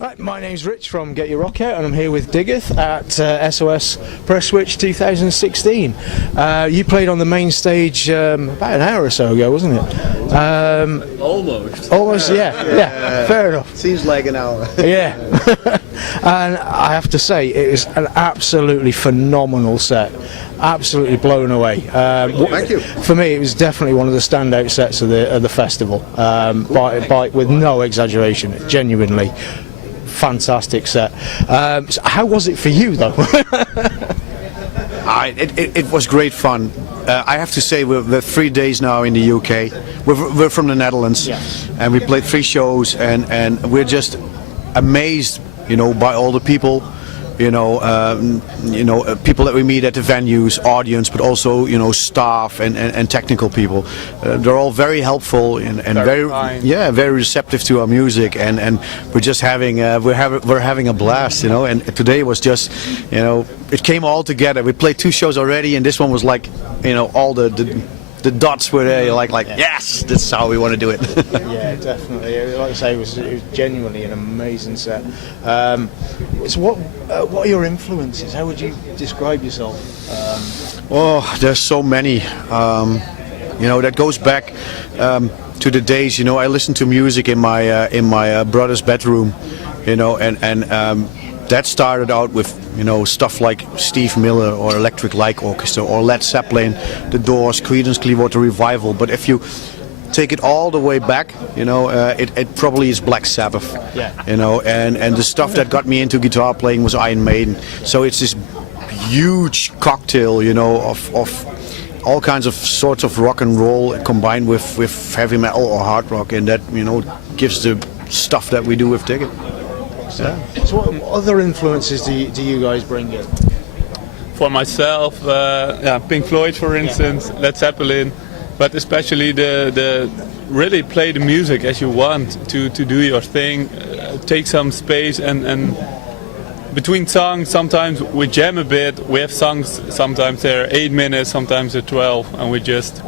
Right, my name's Rich from Get Your Rock Out, and I'm here with Diggeth at SOS Press Switch 2016. You played on the main stage about an hour or so ago, wasn't it? Almost. Almost, yeah, fair enough. Seems like an hour. Yeah. And I have to say, it was an absolutely phenomenal set. Absolutely blown away. Thank you. For me, it was definitely one of the standout sets of the festival, with no exaggeration, genuinely. Fantastic set. So how was it for you, though? It was great fun. I have to say we're 3 days now in the UK. We're from the Netherlands, and we played 3 shows, and we're just amazed, by all the people. People that we meet at the venues, audience, but also staff and technical people. They're all very helpful and very receptive to our music, and we're just having we're having a blast, And today was just, it came all together. We played 2 shows already, and this one was like, all the dots were there. You're like yes, this is how we want to do it. Yeah, definitely. Like I say, it was genuinely an amazing set. So what are your influences? How would you describe yourself? There's so many. That goes back to the days. I listened to music in my brother's bedroom. That started out with stuff like Steve Miller or Electric Light Orchestra or Led Zeppelin, The Doors, Creedence Clearwater Revival. But if you take it all the way back, it probably is Black Sabbath. Yeah. And the stuff that got me into guitar playing was Iron Maiden. So it's this huge cocktail, of all kinds of sorts of rock and roll combined with heavy metal or hard rock, and that gives the stuff that we do with Diggeth. Yeah. So what other influences do you guys bring in? For myself, Pink Floyd, for instance, Led Zeppelin, but especially the really play the music as you want to do your thing, take some space, and between songs sometimes we jam a bit. We have songs sometimes they're 8 minutes, sometimes they're 12, and we just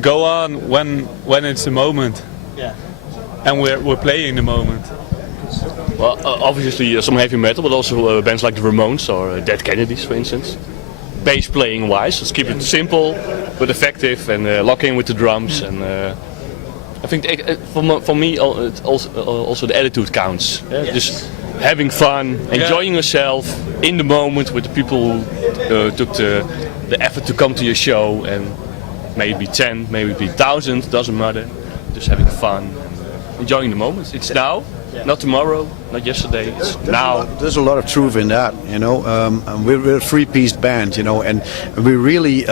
go on when it's the moment. Yeah. And we're playing the moment. Well, obviously some heavy metal, but also bands like the Ramones or Dead Kennedys, for instance. Bass playing wise, let's keep it simple but effective, and lock in with the drums. And I think for me, also the attitude counts. Yeah? Just having fun, enjoying yourself in the moment with the people who took the effort to come to your show, and maybe 10, maybe 1,000, doesn't matter. Just having fun, enjoying the moment. It's now. Not tomorrow, not yesterday, it's now. There's a lot of truth in that, We're a 3-piece band, and we really,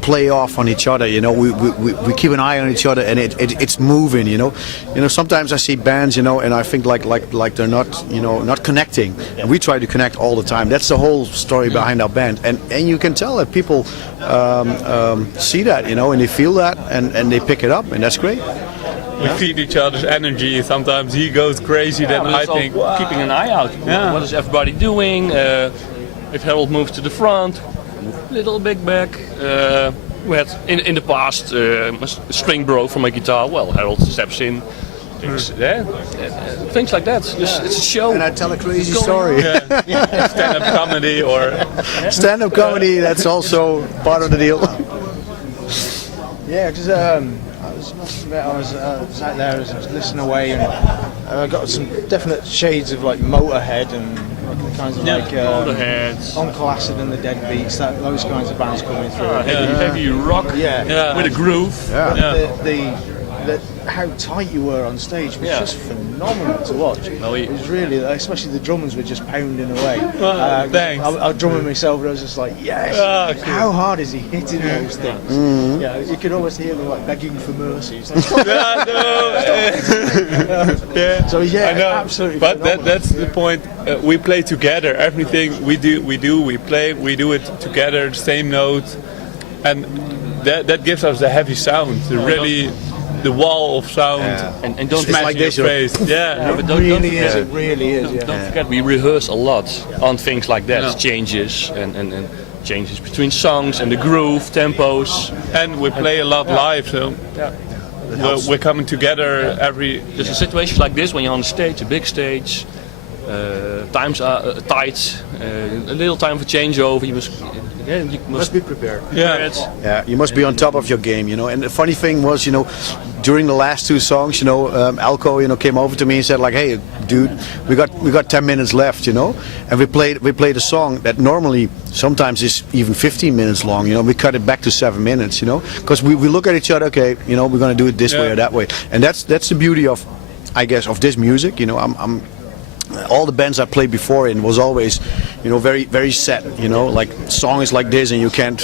play off on each other, We keep an eye on each other, and it's moving, Sometimes I see bands, and I think like they're not, not connecting. And we try to connect all the time. That's the whole story behind our band, and you can tell that people see that, and they feel that, and they pick it up, and that's great. We feed each other's energy. Sometimes he goes crazy, then I think keeping an eye out. Yeah. What is everybody doing? If Harold moves to the front, a little bit back. We had in the past a string broke from my guitar. Well, Harold steps in. Things like that. It's a show. And I tell a crazy story. Stand-up comedy or stand-up comedy. That's also part of the deal. Yeah, because I was out there, I was listening away, and I got some definite shades of like Motorhead and kinds of Motorheads, Uncle Acid and the Deadbeats, those kinds of bands coming through. Heavy rock, with a groove. How tight you were on stage was just phenomenal to watch. It was really, especially the drummers were just pounding away. Thanks. I was drumming myself, and I was just like, yes. How hard is he hitting those things? Mm-hmm. You could almost hear them like begging for mercy. So I know. Absolutely. But that's the point. We play together. Everything we play, we do it together, the same note, and that gives us the heavy sound. The wall of sound and don't smash like your this, face. It really is. Don't forget, we rehearse a lot on things like that, changes and changes between songs and the groove, tempos, and we play a lot live. So we're coming together every. There's a situation like this when you're on the stage, a big stage. times are tight. A little time for changeover. You must be prepared. Yeah. Yeah, you must be on top of your game, you know. And the funny thing was, you know, during the last two songs, you know, Alco, you know, came over to me and said like, "Hey, dude, we got 10 minutes left, you know," and we played a song that normally sometimes is even 15 minutes long, you know. We cut it back to 7 minutes, you know, because we look at each other, okay, you know, we're gonna do it this way or that way, and that's the beauty of, I guess, of this music, you know. I'm all the bands I played before in was always, you know, very set, you know, like song is like this and you can't,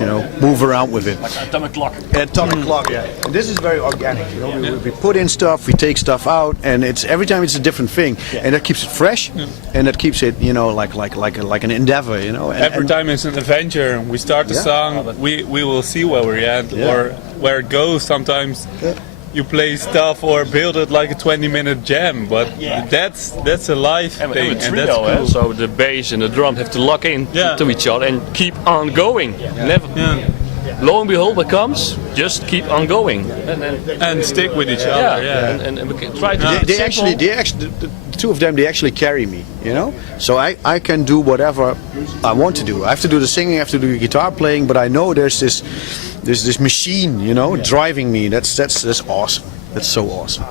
you know, move around with it. atomic clock. Atomic clock, yeah. And this is very organic, you know. We put in stuff, we take stuff out, and it's every time it's a different thing, and that keeps it fresh, and that keeps it, you know, like an endeavor, you know. And, Every time it's an adventure. We start the song, we will see where we're at or where it goes. Sometimes you play stuff or build it like a 20-minute jam, but that's a live thing, And and trio, that's cool. so the bass and the drum have to lock in to each other and keep on going. Never. Lo and behold, what comes, just keep on going. And stick with each other. Yeah. And we can try to. they actually, the two of them, they actually carry me, you know. So I can do whatever I want to do. I have to do the singing, I have to do the guitar playing, but I know there's this machine, you know, driving me. That's awesome. That's so awesome.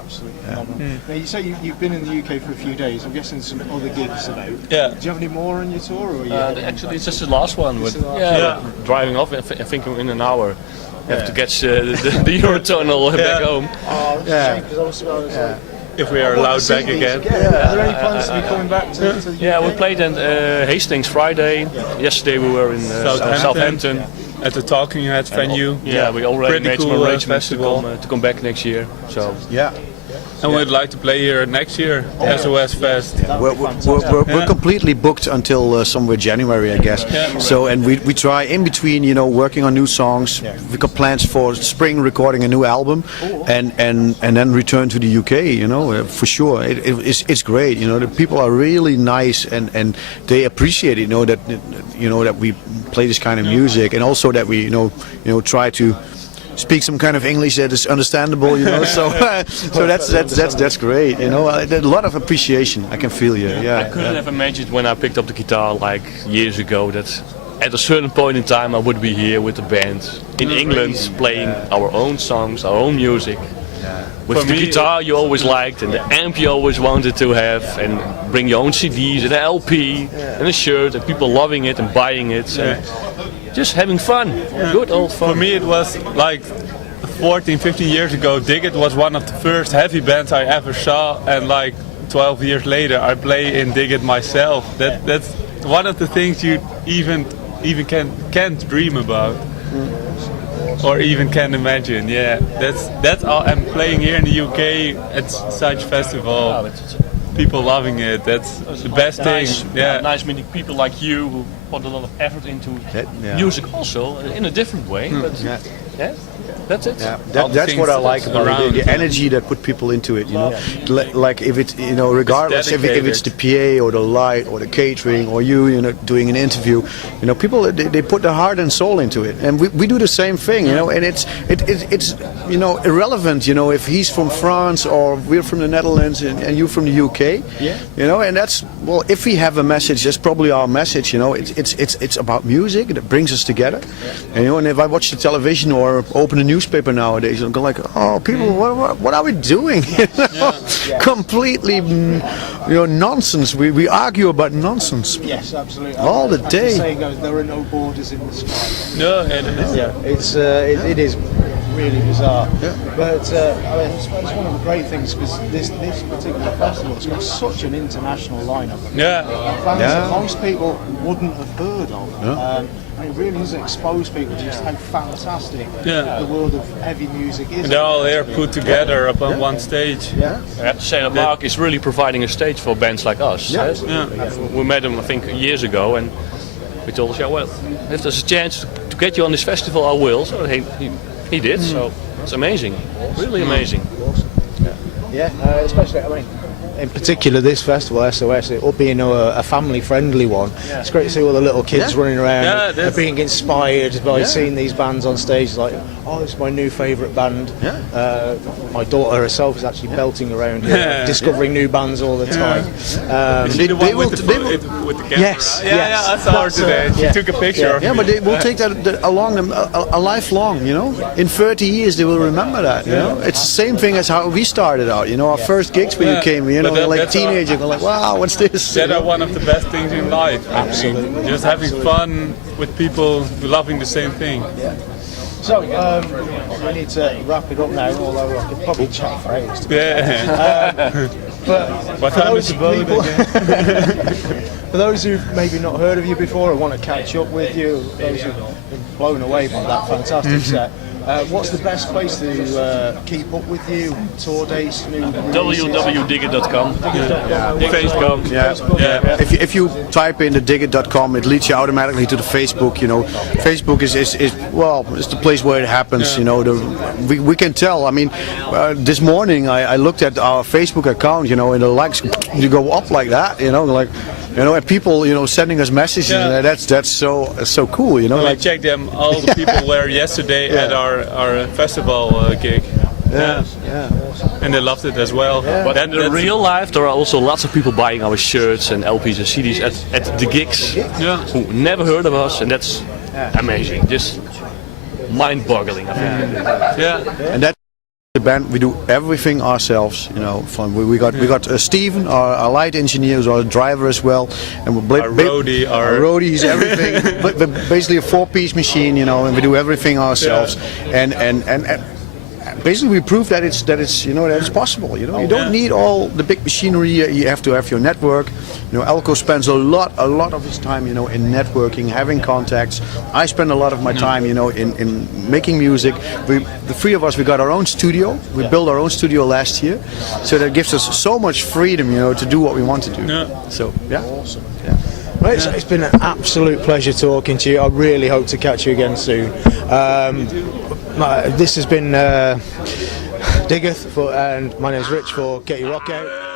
Now you say you've been in the UK for a few days. I'm guessing some other gigs about. Yeah. Do you have any more on your tour? Or are you Actually, it's just the last one. With, Yeah. driving off. I think in an hour. You have to catch the Eurotunnel back home. Oh, Yeah. If we are allowed back again. Are there any plans to be coming back to the UK? Yeah, we played in Hastings Friday. Yesterday we were in Southampton. At the Talking Heads venue. Yeah, we already Pretty made cool, some arrangements festival. to come back next year. So Yeah. And we'd like to play here next year, SOS Fest. We're completely booked until somewhere January, I guess. So, and we try in between, you know, working on new songs. We got plans for spring recording a new album, and then return to the UK. You know, for sure. It's great. You know, the people are really nice, and they appreciate it. You know that we play this kind of music, and also that we you know try to speak some kind of English that is understandable, you know. So that's great, you know. A lot of appreciation. I can feel you. Yeah. I couldn't have imagined when I picked up the guitar like years ago that at a certain point in time I would be here with the band in England playing our own songs, our own music. With For the me, guitar you always liked and the amp you always wanted to have, and bring your own CDs and an LP and a shirt, and people loving it and buying it. And just having fun. Good old fun. For me it was like 14, 15 years ago. Diggeth was one of the first heavy bands I ever saw, and like 12 years later I play in Diggeth myself. That's one of the things you even can't dream about. Or even can imagine, yeah. That's all. I'm playing here in the UK at such festival. People loving it. That's the best thing. Yeah. Nice meeting people like you who put a lot of effort into music also in a different way. But that's it. Yeah, All the that's what I things like about it, around. the energy that put people into it, you know. Like if it, you know, regardless if it's the PA or the light or the catering or you know, doing an interview, you know, people they put their heart and soul into it, and we do the same thing, you know. And it's you know, irrelevant, you know, if he's from France or we're from the Netherlands and you from the UK, you know. And that's, well, if we have a message, that's probably our message, you know. It's about music that brings us together, and you know. And if I watch the television or open a newspaper nowadays, I'm like, oh, people, what are we doing? Completely, you know, nonsense. We argue about nonsense. Yes, absolutely. All the As day. the saying goes, there are no borders in the sky. No, it is. Yeah, it is really bizarre. But I mean, it's one of the great things, because this particular festival has got such an international lineup. Yeah. Fans that most people wouldn't have heard of. And it really does expose people to just how fantastic the world of heavy music is. And they're all here put together up on one stage. I have to say that Mark is really providing a stage for bands like us. Yeah. We met him, I think, years ago, and we told us, well, if there's a chance to get you on this festival, I will. So he did. So it's amazing, really amazing. Yeah, especially, I mean, in particular this festival, SOS, it will be a family-friendly one. It's great to see all the little kids running around and being inspired by seeing these bands on stage. Like, oh, it's my new favourite band. My daughter herself is actually belting around here, discovering new bands all the time. They will with the camera. Yes, I saw her today. She took a picture of me. But they will take that along them a lifelong, you know. In 30 years they will remember that, you know. It's the same thing as how we started out, you know. Our first gigs when you came, you know, like teenagers, we're like, wow, what's this? That are one of the best things in life. Absolutely. Just having fun with people loving the same thing. So, we need to wrap it up now, although I could probably chat for hours. But what time is the boat again? For those who've maybe not heard of you before or want to catch up with you, those who've been blown away by that fantastic set, what's the best place to keep up with you? Tour dates, new www.diggeth.com. Facebook. If you type in the Diggeth.com, it leads you automatically to the Facebook. You know, Facebook is it's the place where it happens. You know, we can tell. I mean, this morning I looked at our Facebook account. You know, and the likes you go up like that. You know, like. You know, and people, you know, sending us messages. And that's so cool. You know, I checked them. All the people were yesterday at our festival gig. And they loved it as well. But in real life, there are also lots of people buying our shirts and LPs and CDs at the gigs who never heard of us, and that's amazing. Just mind-boggling, I think. And that. The band, we do everything ourselves, you know. We got Steven, our light engineer, who's our driver as well, and our roadie, he's everything. but basically a 4-piece machine, you know, and we do everything ourselves. And basically we prove that it's you know that it's possible. You know, you don't need all the big machinery. You have to have your network. You know, Elko spends a lot of his time, you know, in networking, having contacts. I spend a lot of my time, you know, in making music. The three of us, we got our own studio. We built our own studio last year, so that gives us so much freedom, you know, to do what we want to do. So awesome. Well, it's been an absolute pleasure talking to you. I really hope to catch you again soon. This has been Diggeth, and my name's Rich for Get Your Rock Out.